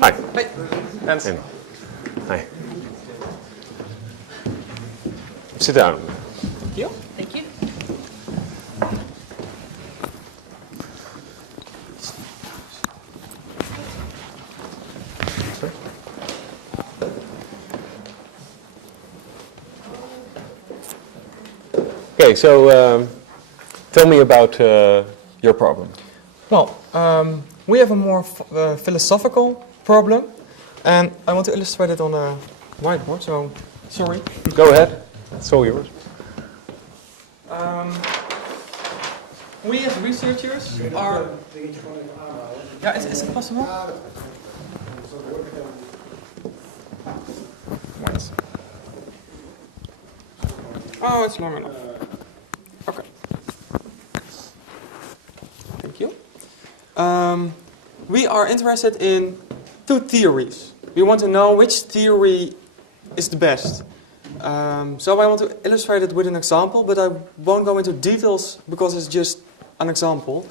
Hi. Hey, Hans. Denny. Hi. Sit down. Thank you. Thank you. Okay, so tell me about your problem. Well, we have a more philosophical problem, and I want to illustrate it on a whiteboard, so sorry. Go ahead. It's all yours. We as researchers are... Yeah, is it possible? Wait. Oh, it's long enough. Okay. Thank you. We are interested in two theories. We want to know which theory is the best. So I want to illustrate it with an example, but I won't go into details because it's just an example.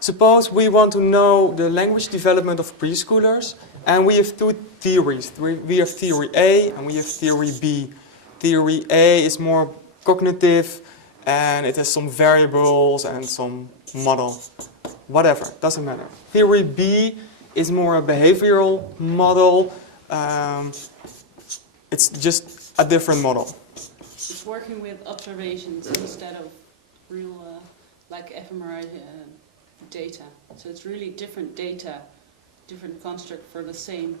Suppose we want to know the language development of preschoolers, and we have two theories. We have theory A and we have theory B. Theory A is more cognitive, and it has some variables and some model. Whatever, doesn't matter. Theory B is more a behavioral model. It's just a different model. It's working with observations instead of real, like fMRI data. So it's really different data, different construct for the same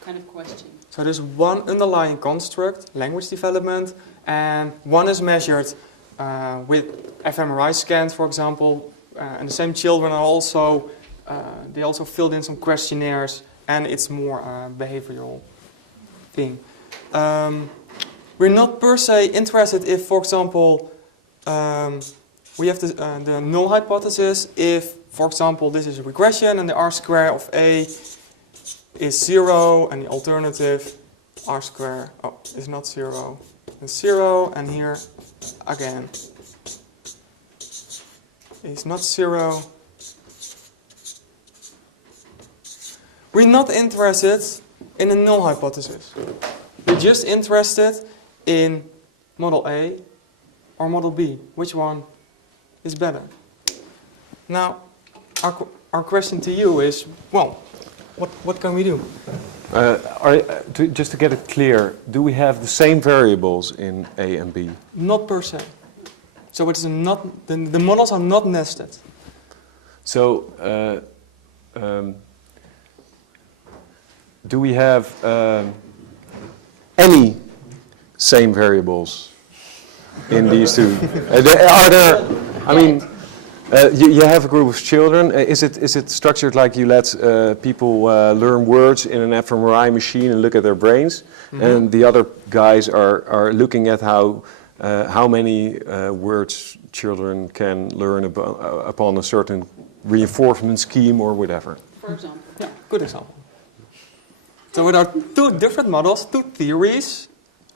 kind of question. So there's one underlying construct, language development, and one is measured with fMRI scans, for example. And the same children are also, they also filled in some questionnaires, and it's more behavioral thing. We're not per se interested if, for example, we have the null hypothesis if, for example, this is a regression and the R square of A is 0 and the alternative R square is not 0. It's 0 and here again is not 0. We're not interested in a null hypothesis. We're just interested in model A or model B. Which one is better? Now, our question to you is, well, what can we do? Just to get it clear, do we have the same variables in A and B? Not per se. So it is not, the models are not nested. So, do we have any same variables in these two? Are there? I mean, you have a group of children. Is it structured like you let people learn words in an fMRI machine and look at their brains, and the other guys are looking at how many words children can learn upon a certain reinforcement scheme or whatever? For example. Yeah, good example. So with our two different models, two theories,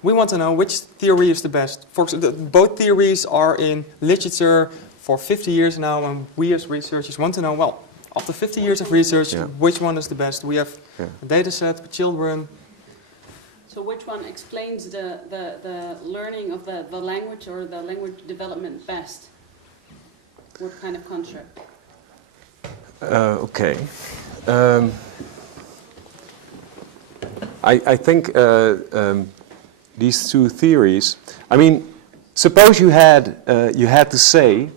we want to know which theory is the best. Both theories are in literature for 50 years now, and we as researchers want to know, well, after 50 years of research, which one is the best? We have a data set with children. So which one explains the learning of the language or the language development best? What kind of construct? Okay. I think these two theories. I mean, suppose you had to say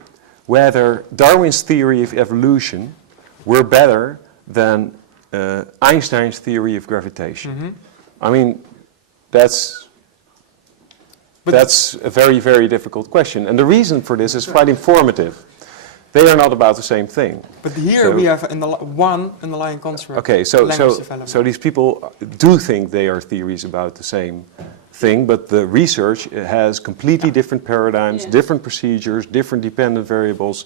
whether Darwin's theory of evolution were better than Einstein's theory of gravitation. I mean, that's a very, very difficult question, and the reason for this is quite informative. They are not about the same thing. But here we have one underlying construct. Okay, so these people do think they are theories about the same thing, but the research has completely different paradigms, different procedures, different dependent variables,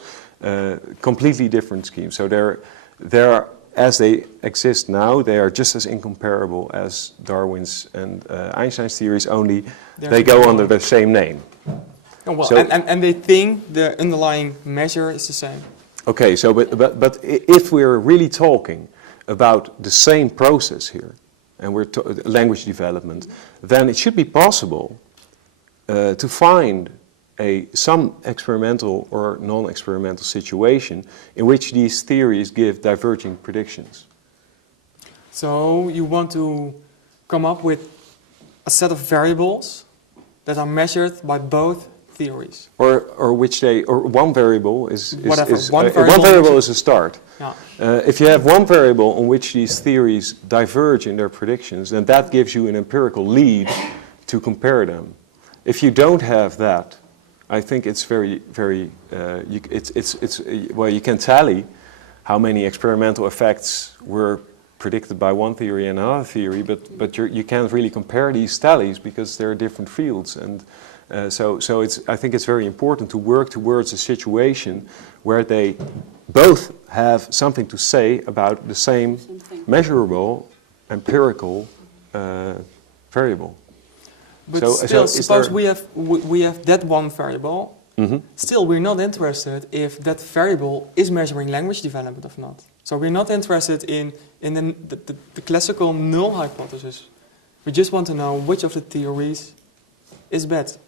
completely different schemes. So they're as they exist now, they are just as incomparable as Darwin's and Einstein's theories, only they go under the same name. Oh, well, so and they think the underlying measure is the same. Okay, so but if we're really talking about the same process here, and we're language development, then it should be possible to find some experimental or non-experimental situation in which these theories give diverging predictions. So you want to come up with a set of variables that are measured by both theories. Or one variable is Whatever, one variable is a start. Yeah. If you have one variable on which these theories diverge in their predictions, then that gives you an empirical lead to compare them. If you don't have that, I think it's well, you can tally how many experimental effects were predicted by one theory and another theory, but you can't really compare these tallies because they're different fields. And so I think it's very important to work towards a situation where they both have something to say about the same measurable, empirical variable. But suppose we have that one variable. Mm-hmm. Still, we're not interested if that variable is measuring language development or not. So we're not interested in the classical null hypothesis. We just want to know which of the theories is best.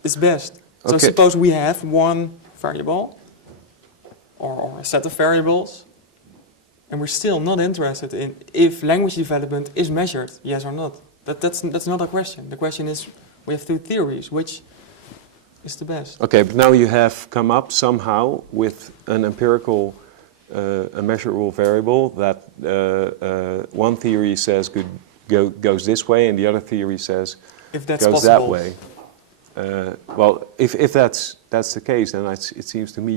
So suppose we have one variable or a set of variables, and we're still not interested in if language development is measured, yes or not. That's not a question. The question is, we have two theories, which is the best? Okay, but now you have come up somehow with an empirical, a measurable variable that one theory says goes this way, and the other theory says goes possible that way. Well, if that's the case, then it seems to me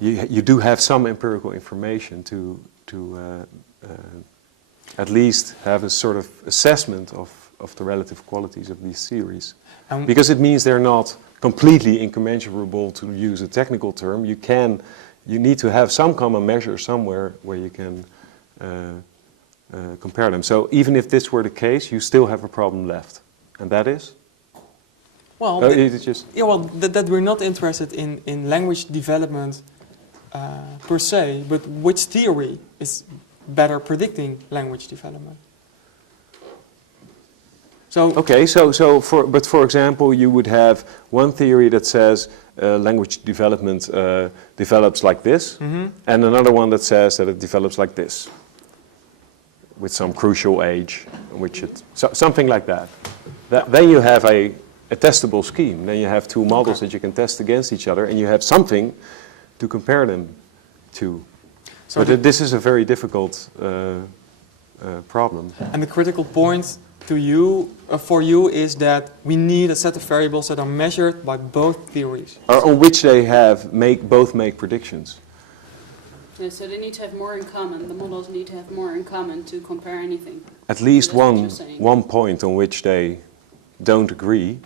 you do have some empirical information to at least have a sort of assessment of the relative qualities of these theories. Because it means they're not completely incommensurable, to use a technical term. You need to have some common measure somewhere where you can compare them. So even if this were the case, you still have a problem left, and that is? Well, that we're not interested in language development per se, but which theory is better predicting language development. So, for example, you would have one theory that says language development develops like this, mm-hmm. and another one that says that it develops like this, with some crucial age, something like that. Then you have a testable scheme. Then you have two models that you can test against each other, and you have something to compare them to. So but this is a very difficult problem. And the critical point for you is that we need a set of variables that are measured by both theories. Or on which they both make predictions. Yeah, so they need to have more in common. The models need to have more in common to compare anything. At least one point on which they don't agree.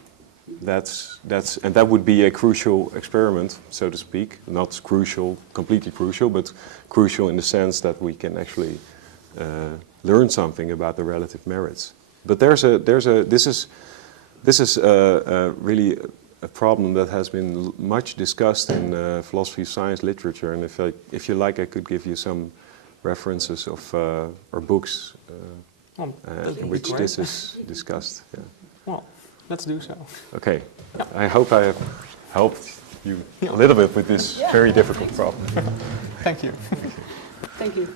And that would be a crucial experiment, so to speak. Not crucial, completely crucial, but crucial in the sense that we can actually learn something about the relative merits. But this is really a problem that has been much discussed in philosophy of science literature. And if you like, I could give you some references of or books in which this is discussed. Yeah. Well, let's do so. Okay. Yeah. I hope I have helped you a little bit with this very difficult problem. Thank you. Thank you.